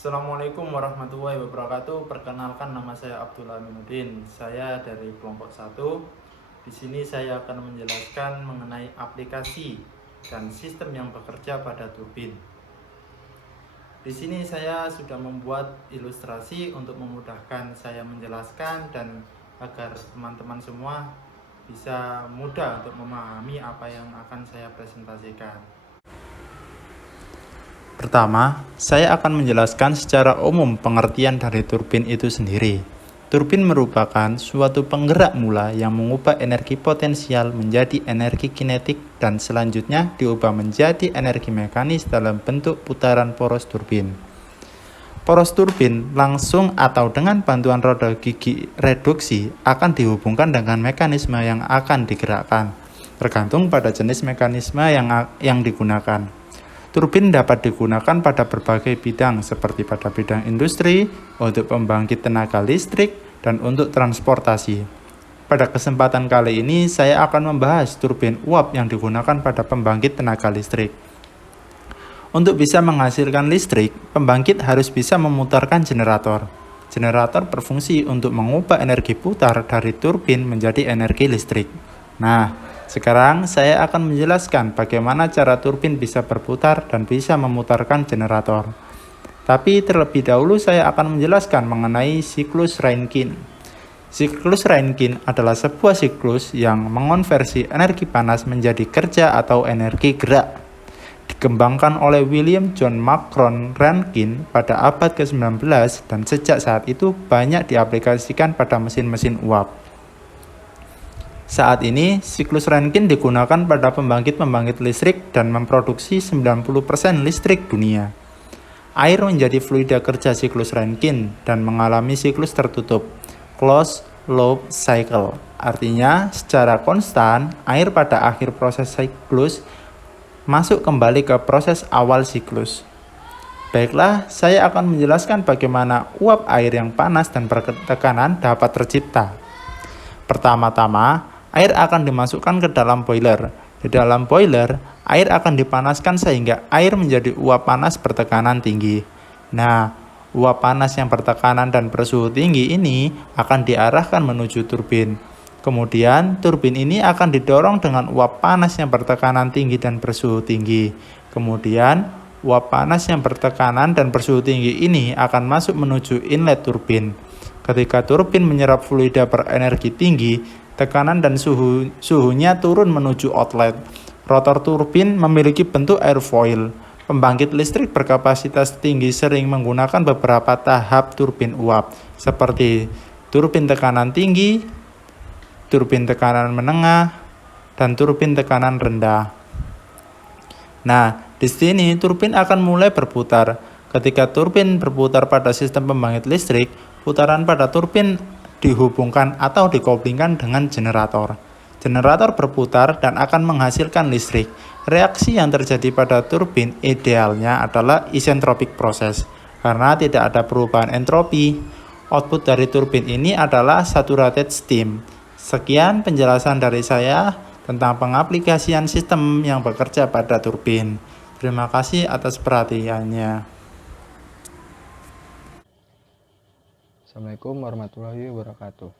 Assalamualaikum warahmatullahi wabarakatuh. Perkenalkan, nama saya Abdullah Aminuddin. Saya dari kelompok 1. Di sini saya akan menjelaskan mengenai aplikasi dan sistem yang bekerja pada turbin. Di sini saya sudah membuat ilustrasi untuk memudahkan saya menjelaskan dan agar teman-teman semua bisa mudah untuk memahami apa yang akan saya presentasikan. Pertama, saya akan menjelaskan secara umum pengertian dari turbin itu sendiri. Turbin merupakan suatu penggerak mula yang mengubah energi potensial menjadi energi kinetik dan selanjutnya diubah menjadi energi mekanis dalam bentuk putaran poros turbin. Poros turbin langsung atau dengan bantuan roda gigi reduksi akan dihubungkan dengan mekanisme yang akan digerakkan, tergantung pada jenis mekanisme yang digunakan. Turbin dapat digunakan pada berbagai bidang seperti pada bidang industri, untuk pembangkit tenaga listrik, dan untuk transportasi. Pada kesempatan kali ini saya akan membahas turbin uap yang digunakan pada pembangkit tenaga listrik. Untuk bisa menghasilkan listrik, pembangkit harus bisa memutarkan generator. Generator berfungsi untuk mengubah energi putar dari turbin menjadi energi listrik. Nah, sekarang saya akan menjelaskan bagaimana cara turbin bisa berputar dan bisa memutarkan generator. Tapi terlebih dahulu saya akan menjelaskan mengenai siklus Rankine. Siklus Rankine adalah sebuah siklus yang mengonversi energi panas menjadi kerja atau energi gerak. Dikembangkan oleh William John Macron Rankine pada abad ke-19 dan sejak saat itu banyak diaplikasikan pada mesin-mesin uap. Saat ini, siklus Rankine digunakan pada pembangkit-pembangkit listrik dan memproduksi 90% listrik dunia. Air menjadi fluida kerja siklus Rankine dan mengalami siklus tertutup, closed loop cycle. Artinya, secara konstan, air pada akhir proses siklus masuk kembali ke proses awal siklus. Baiklah, saya akan menjelaskan bagaimana uap air yang panas dan bertekanan dapat tercipta. Pertama-tama, air akan dimasukkan ke dalam boiler. Di dalam boiler, air akan dipanaskan sehingga air menjadi uap panas bertekanan tinggi. Nah, uap panas yang bertekanan dan bersuhu tinggi ini akan diarahkan menuju turbin. Kemudian, turbin ini akan didorong dengan uap panas yang bertekanan tinggi dan bersuhu tinggi. Kemudian, uap panas yang bertekanan dan bersuhu tinggi ini akan masuk menuju inlet turbin. Ketika turbin menyerap fluida berenergi tinggi, tekanan dan suhunya turun menuju outlet. Rotor turbin memiliki bentuk airfoil. Pembangkit listrik berkapasitas tinggi sering menggunakan beberapa tahap turbin uap, seperti turbin tekanan tinggi, turbin tekanan menengah, dan turbin tekanan rendah. Nah, di sini turbin akan mulai berputar. Ketika turbin berputar pada sistem pembangkit listrik, putaran pada turbin dihubungkan atau dikoplingkan dengan generator. Generator berputar dan akan menghasilkan listrik. Reaksi yang terjadi pada turbin idealnya adalah isentropic proses, karena tidak ada perubahan entropi. Output dari turbin ini adalah saturated steam. Sekian penjelasan dari saya tentang pengaplikasian sistem yang bekerja pada turbin. Terima kasih atas perhatiannya. Assalamualaikum warahmatullahi wabarakatuh.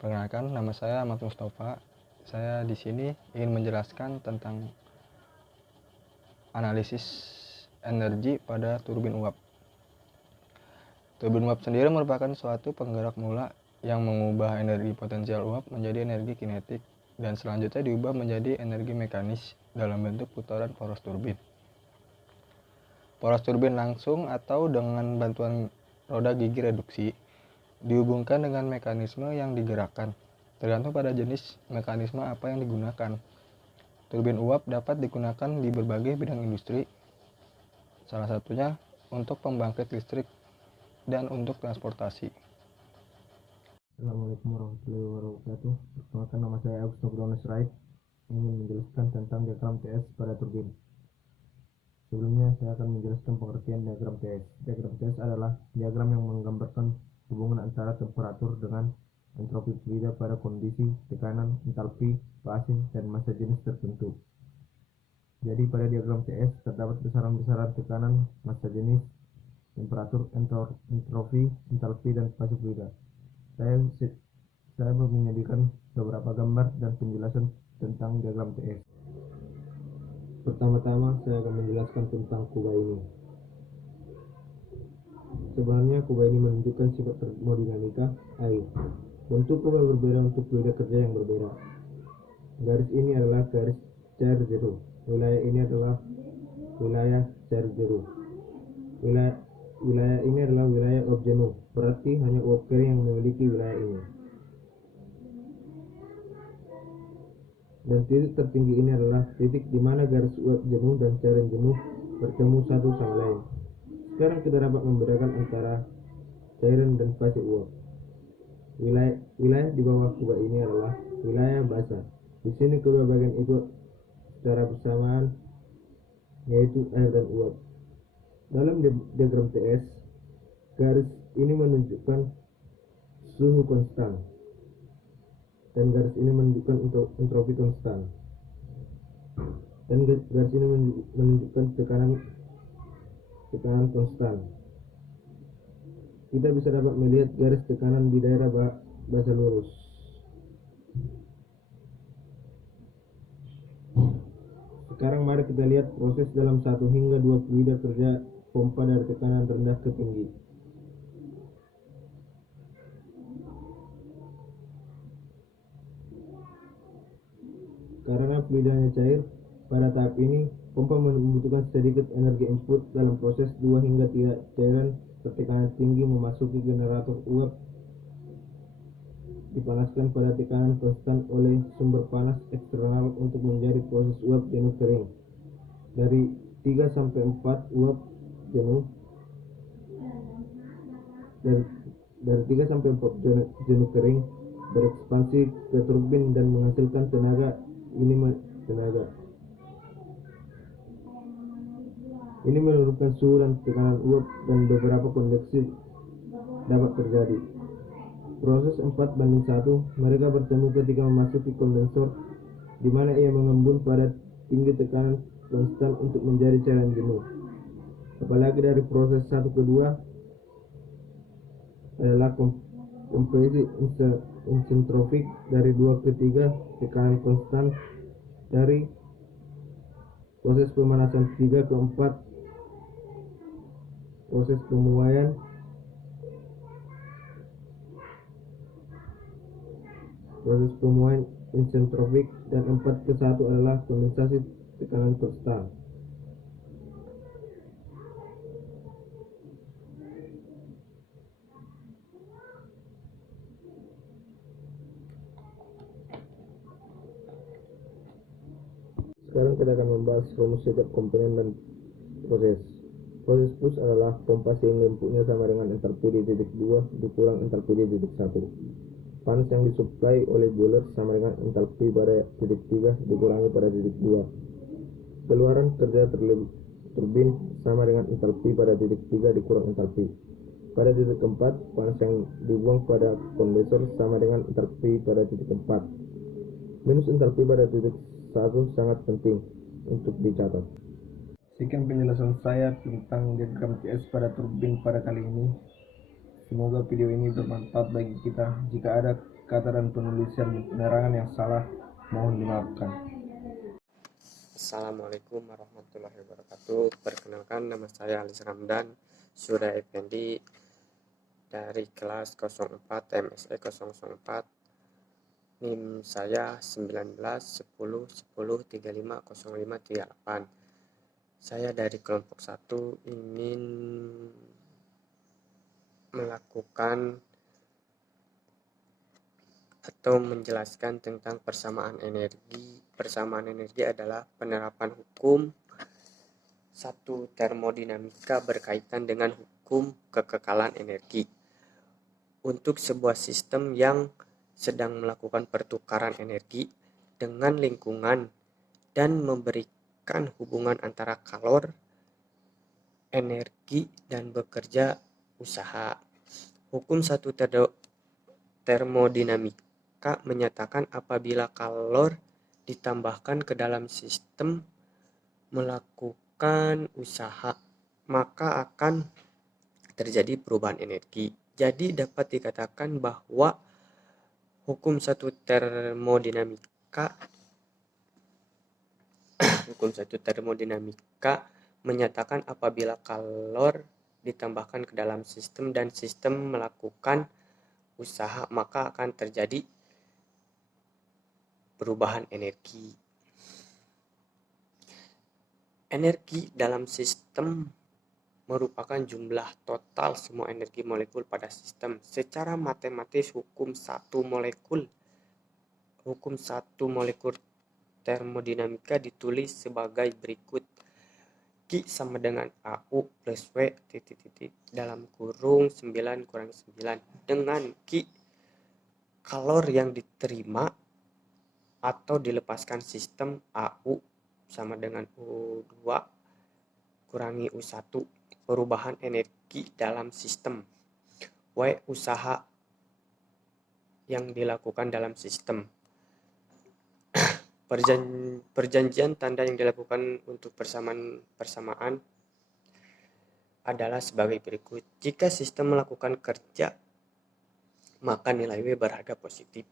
Perkenalkan, nama saya Ahmad Mustafa. Saya di sini ingin menjelaskan tentang analisis energi pada turbin uap. Turbin uap sendiri merupakan suatu penggerak mula yang mengubah energi potensial uap menjadi energi kinetik dan selanjutnya diubah menjadi energi mekanis dalam bentuk putaran poros turbin. Poros turbin langsung atau dengan bantuan roda gigi reduksi dihubungkan dengan mekanisme yang digerakkan, tergantung pada jenis mekanisme apa yang digunakan. Turbin uap dapat digunakan di berbagai bidang industri, salah satunya untuk pembangkit listrik dan untuk transportasi. Assalamualaikum warahmatullahi wabarakatuh. Perkenalkan, nama saya Agus Nurul Nusrait, ingin menjelaskan tentang diagram TS pada turbin. Sebelumnya saya akan menjelaskan pengertian diagram TS. Diagram TS adalah diagram yang menggambarkan hubungan antara temperatur dengan entropi fluida pada kondisi tekanan, entalpi, fase, dan massa jenis tertentu. Jadi pada diagram TS terdapat besaran-besaran tekanan, massa jenis, temperatur, entropi, entalpi, dan fase fluida. Saya menjadikan beberapa gambar dan penjelasan tentang diagram TS. Pertama-tama saya akan menjelaskan tentang kubah ini. Sebenarnya kubah ini menunjukkan sifat termodinamika air. Bentuk kubah berbeda untuk fluida kerja yang berbeda. Garis ini adalah garis cair jenuh. Wilayah ini adalah wilayah cair jenuh. Wilayah ini adalah wilayah uap jenuh. Berarti hanya uap kering yang memiliki wilayah ini. Dan titik tertinggi ini adalah titik di mana garis uap jenuh dan cairan jenuh bertemu satu sama lain. Sekarang kita dapat membedakan antara cairan dan fase uap. Wilayah di bawah kubah ini adalah wilayah basah. Di sini kedua bagian itu secara bersamaan, yaitu air dan uap. Dalam diagram TS, garis ini menunjukkan suhu konstan, dan garis ini menunjukkan entropi konstan, dan garis ini menunjukkan tekanan konstan. Kita bisa dapat melihat garis tekanan di daerah basah lurus. Sekarang mari kita lihat proses dalam 1 hingga 2 fluida kerja pompa dari tekanan rendah ke tinggi. Karena fluidanya cair, pada tahap ini pompa membutuhkan sedikit energi input dalam proses 2 hingga 3 cairan bertekanan tinggi memasuki generator uap dipanaskan pada tekanan konstan oleh sumber panas eksternal untuk menjadi proses uap jenuh kering. Dari 3 sampai 4 uap jenuh dari 3 sampai 4 jenuh kering berekspansi ke turbin dan menghasilkan tenaga. Ini menurunkan suhu dan tekanan uap dan beberapa konveksi dapat terjadi. Proses 4:1, mereka bertemu ketika memasuki kondensor, di mana ia mengembun pada tinggi tekanan konstan untuk menjadi cairan jenuh. Apalagi dari proses 1 ke 2 adalah kompresi isentropik, dari 2 ke 3 tekanan konstan, dari proses pemanasan 3 ke 4 proses pemuaian, isentropik, dan 4 ke 1 adalah kondensasi tekanan konstan. Sekarang kita akan membahas rumus setiap komponen dan proses. Proses push adalah pompa sehingga inputnya sama dengan entalpi di titik 2 dikurang entalpi di titik 1. Panas yang disuplai oleh boiler sama dengan entalpi pada titik 3 dikurangi pada titik 2. Keluaran kerja turbin sama dengan entalpi pada titik 3 dikurang entalpi. Pada titik 4, panas yang dibuang pada kondensor sama dengan entalpi pada titik 4. Minus entalpi pada titik 1 sangat penting untuk dicatat. Sekian penjelasan saya tentang diagram TS pada turbin pada kali ini. Semoga video ini bermanfaat bagi kita. Jika ada kata dan penulisan penerangan yang salah, mohon dimaafkan. Assalamualaikum warahmatullahi wabarakatuh. Perkenalkan, nama saya Alis Ramdan Surya Effendi dari kelas 04 MSE 004. NIM saya 19 10 10 35 05 38. Saya dari kelompok 1 ingin melakukan atau menjelaskan tentang persamaan energi. Persamaan energi adalah penerapan hukum satu termodinamika berkaitan dengan hukum kekekalan energi untuk sebuah sistem yang sedang melakukan pertukaran energi dengan lingkungan dan memberikan hubungan antara kalor, energi, dan bekerja usaha. Hukum satu termodinamika menyatakan apabila kalor ditambahkan ke dalam sistem melakukan usaha, maka akan terjadi perubahan energi. Jadi dapat dikatakan bahwa hukum satu termodinamika menyatakan apabila kalor ditambahkan ke dalam sistem dan sistem melakukan usaha, maka akan terjadi perubahan energi. Energi dalam sistem merupakan jumlah total semua energi molekul pada sistem. Secara matematis, hukum satu molekul termodinamika ditulis sebagai berikut. Q sama dengan AU plus W dalam kurung 9 kurangi 9, dengan Q kalor yang diterima atau dilepaskan sistem AU sama dengan U2 kurangi U1, perubahan energi dalam sistem, W usaha yang dilakukan dalam sistem. Perjanjian tanda yang dilakukan untuk persamaan adalah sebagai berikut. Jika sistem melakukan kerja, maka nilai W berharga positif.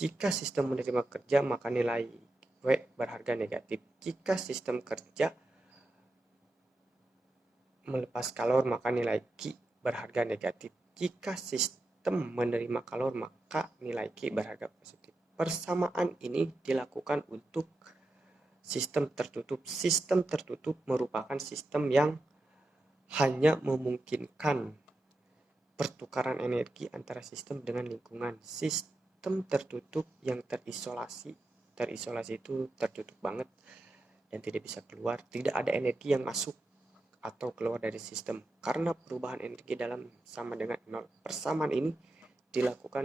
Jika sistem menerima kerja, maka nilai W berharga negatif. Jika sistem kerja melepas kalor, maka nilai Q berharga negatif. Jika sistem menerima kalor, maka nilai Q berharga positif. Persamaan ini dilakukan untuk sistem tertutup. Sistem tertutup merupakan sistem yang hanya memungkinkan pertukaran energi antara sistem dengan lingkungan. Sistem tertutup yang terisolasi itu tertutup banget dan tidak bisa keluar. Tidak ada energi yang masuk atau keluar dari sistem karena perubahan energi dalam sama dengan 0. Persamaan ini dilakukan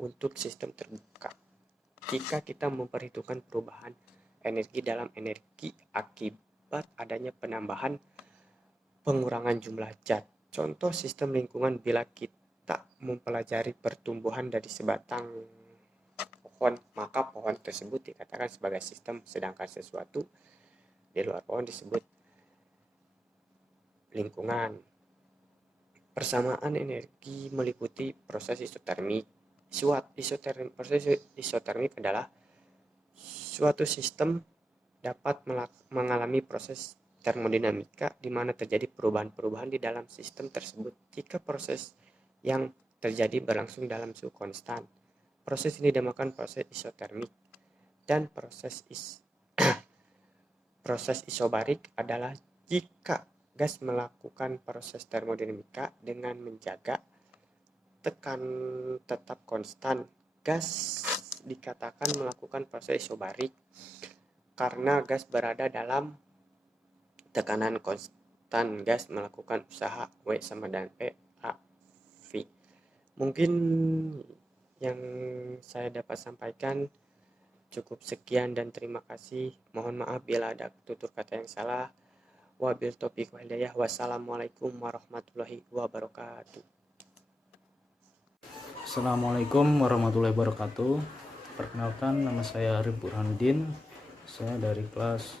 untuk sistem terbuka. Jika kita memperhitungkan perubahan energi dalam energi akibat adanya penambahan pengurangan jumlah zat. Contoh sistem lingkungan bila kita mempelajari pertumbuhan dari sebatang pohon, maka pohon tersebut dikatakan sebagai sistem, sedangkan sesuatu di luar pohon disebut lingkungan. Persamaan energi meliputi proses isotermik. Proses isotermik adalah suatu sistem dapat mengalami proses termodinamika di mana terjadi perubahan-perubahan di dalam sistem tersebut. Jika proses yang terjadi berlangsung dalam suhu konstan, proses ini dinamakan proses isotermik. Dan proses isobarik adalah jika gas melakukan proses termodinamika dengan menjaga tekan tetap konstan. Gas dikatakan melakukan proses isobarik karena gas berada dalam tekanan konstan. Gas melakukan usaha W sama dengan PAV. Mungkin yang saya dapat sampaikan cukup sekian dan terima kasih. Mohon maaf bila ada tutur kata yang salah. Wabil taufiq wal hidayah. Wassalamualaikum warahmatullahi wabarakatuh. Assalamualaikum warahmatullahi wabarakatuh. Perkenalkan, nama saya Arif Burhanuddin. Saya dari kelas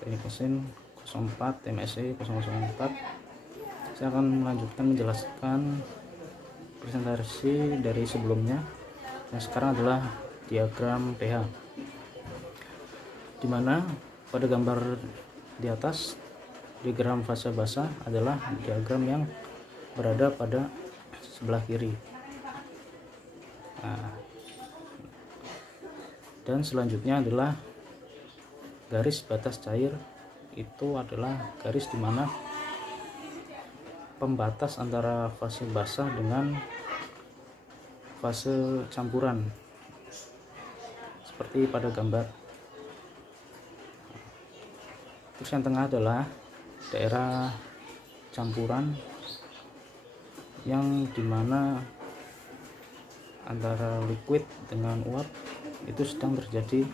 Teknik Mesin 04 MSE 004. Saya akan melanjutkan menjelaskan presentasi dari sebelumnya. Yang sekarang adalah diagram pH, dimana pada gambar di atas diagram fase basah adalah diagram yang berada pada sebelah kiri. Dan selanjutnya adalah garis batas cair. Itu adalah garis di mana pembatas antara fase basah dengan fase campuran, seperti pada gambar. Terus yang tengah adalah daerah campuran, yang dimana antara liquid dengan uap itu sedang terjadi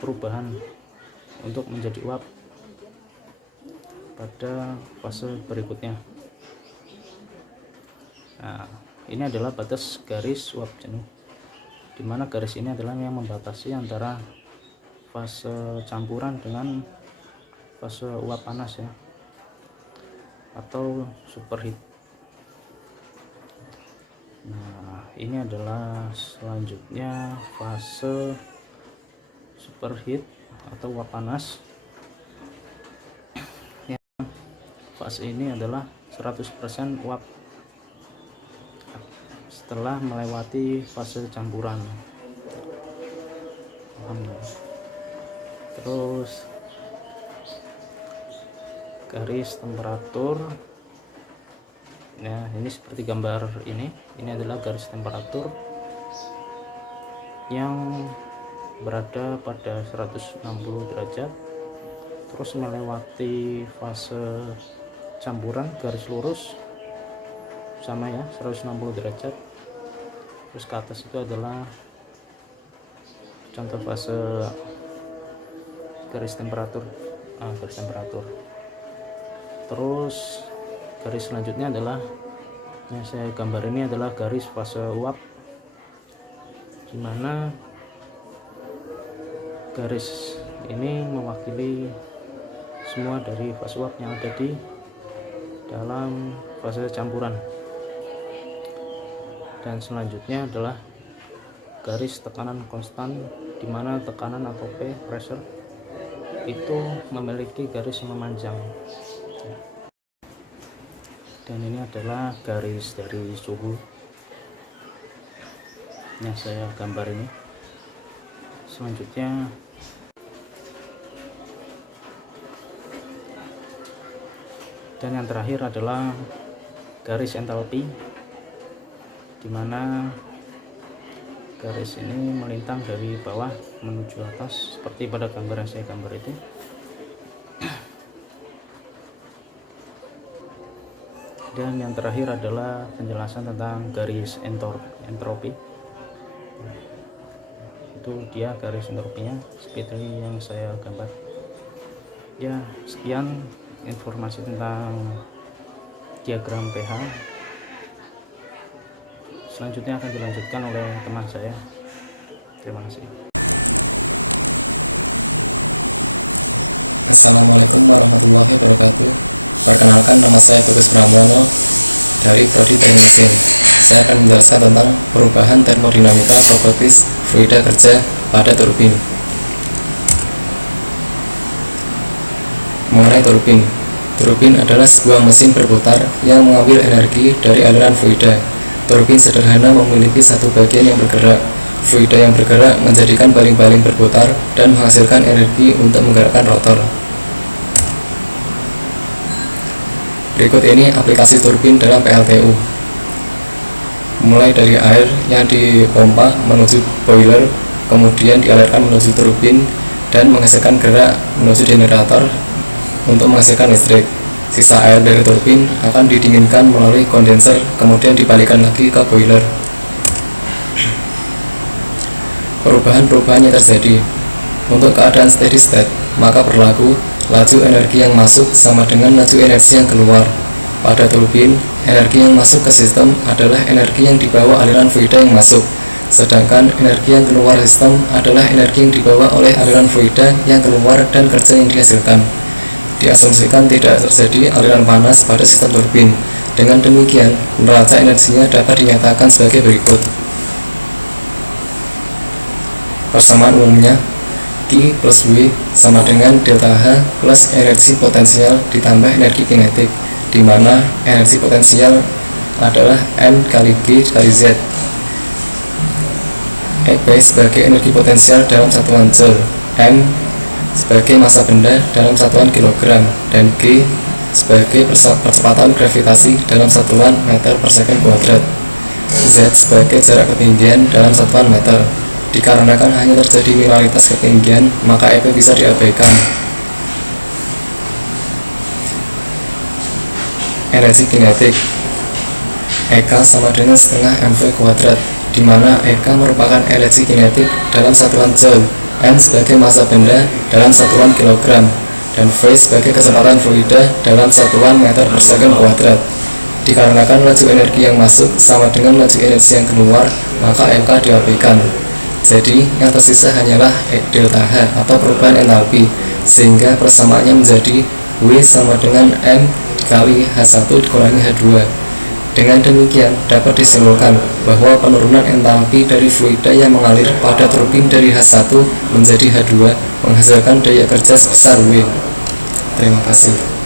perubahan untuk menjadi uap pada fase berikutnya. Nah, ini adalah batas garis uap jenuh, dimana garis ini adalah yang membatasi antara fase campuran dengan fase uap panas ya. atau superheat. Nah, ini adalah selanjutnya fase superheat atau uap panas. Fase ini adalah 100% uap setelah melewati fase campuran. Terus garis temperatur, nah ini seperti gambar ini adalah garis temperatur yang berada pada 160 derajat, terus melewati fase campuran garis lurus sama ya 160 derajat, terus ke atas itu adalah contoh fase garis temperatur. Terus garis selanjutnya adalah yang saya gambar ini adalah garis fase uap, dimana garis ini mewakili semua dari fase uap yang ada di dalam fase campuran. Dan selanjutnya adalah garis tekanan konstan, di mana tekanan atau P, pressure, itu memiliki garis yang memanjang. Dan ini adalah garis dari suhu yang saya gambar ini. Selanjutnya dan yang terakhir adalah garis entalpi, di mana garis ini melintang dari bawah menuju atas seperti pada gambar yang saya gambar itu. Dan yang terakhir adalah penjelasan tentang garis entropi. Itu dia garis entropinya seperti yang saya gambar. Ya, sekian informasi tentang diagram pH. Selanjutnya akan dilanjutkan oleh teman saya. Terima kasih. Assalamualaikum warahmatullahi wabarakatuh. Perkenalkan, nama saya Bagus Pramono dari Prodi Teknik Mesin. Saya akan menjelaskan tentang perubahan termodinamika properties fluida kerja pada turbin. Mengenai turbin, turbin adalah sebuah mesin berputar yang mengambil energi dari aliran fluida. Turbin sederhana memiliki satu bagian yang bergerak. Fluida yang bergerak menjadikan baling-baling berputar dan menghasilkan energi untuk menggerakkan rotor. Berikut ini aplikasi turbin dalam PLTU. Mulai dari air yang dipompa menuju boiler, kemudian dialirkan menuju turbin dan menghasilkan gerak menuju generator untuk menghasilkan listrik. Sisa air dari turbin akan didinginkan melalui kondenser, kemudian dibalikan lagi ke boiler. Perubahan-perubahan yang terjadi. Untuk keadaan steady state, maka berlaku laju energi yang masuk sama dengan laju energi yang keluar. Pada turbin, energi yang masuk ke sistem adalah energi yang dibawa aliran fluida yang masuk, sedangkan energi yang keluar sistem adalah energi yang dibawa oleh aliran fluida yang keluar dan kerja yang dihasilkan. Diasumsikan tidak terjadi aliran panas pada sistem turbin. Dengan demikian, neraca energinya dapat dinyatakan sebagai berikut. Persamaan umumnya, Q plus W sama dengan delta H plus energi potensial ditambah energi kinetik, di mana energi potensial adalah N kali G kali Z. EB sebagai energi potensial dalam satuan Joule, M sebagai massa benda dalam satuan kilogram, dan G sebagai percepatan gravitasi dalam satuan meter per second kuadrat. Z sebagai jarak ketinggian dalam satuan meter. Dikarenakan hanya terjadi minoritas ketinggian, maka EP bisa diabaikan. Energi kinetik EK sama dengan setengah mv kuadrat, di mana EK merupakan energi kinetik dalam satuan Joule, M sebagai massa benda dalam satuan kilogram, dan V sebagai kecepatan fluida dalam satuan meter per second kuadrat. Dikarenakan laju energi yang masuk sama dengan laju energi yang keluar, maka MK diabaikan. Jadi yang tersisa hanyalah delta H atau perubahan entalpi, sehingga persamaannya menjadi W sama dengan M dikali H1 dikurangi H2. Dengan demikian, dapat disimpulkan bahwa penurunan entalpi dari fluida yang mengalir pada turbin dari H1 menjadi H2 menghasilkan daya kerja sebesar W. Terima kasih.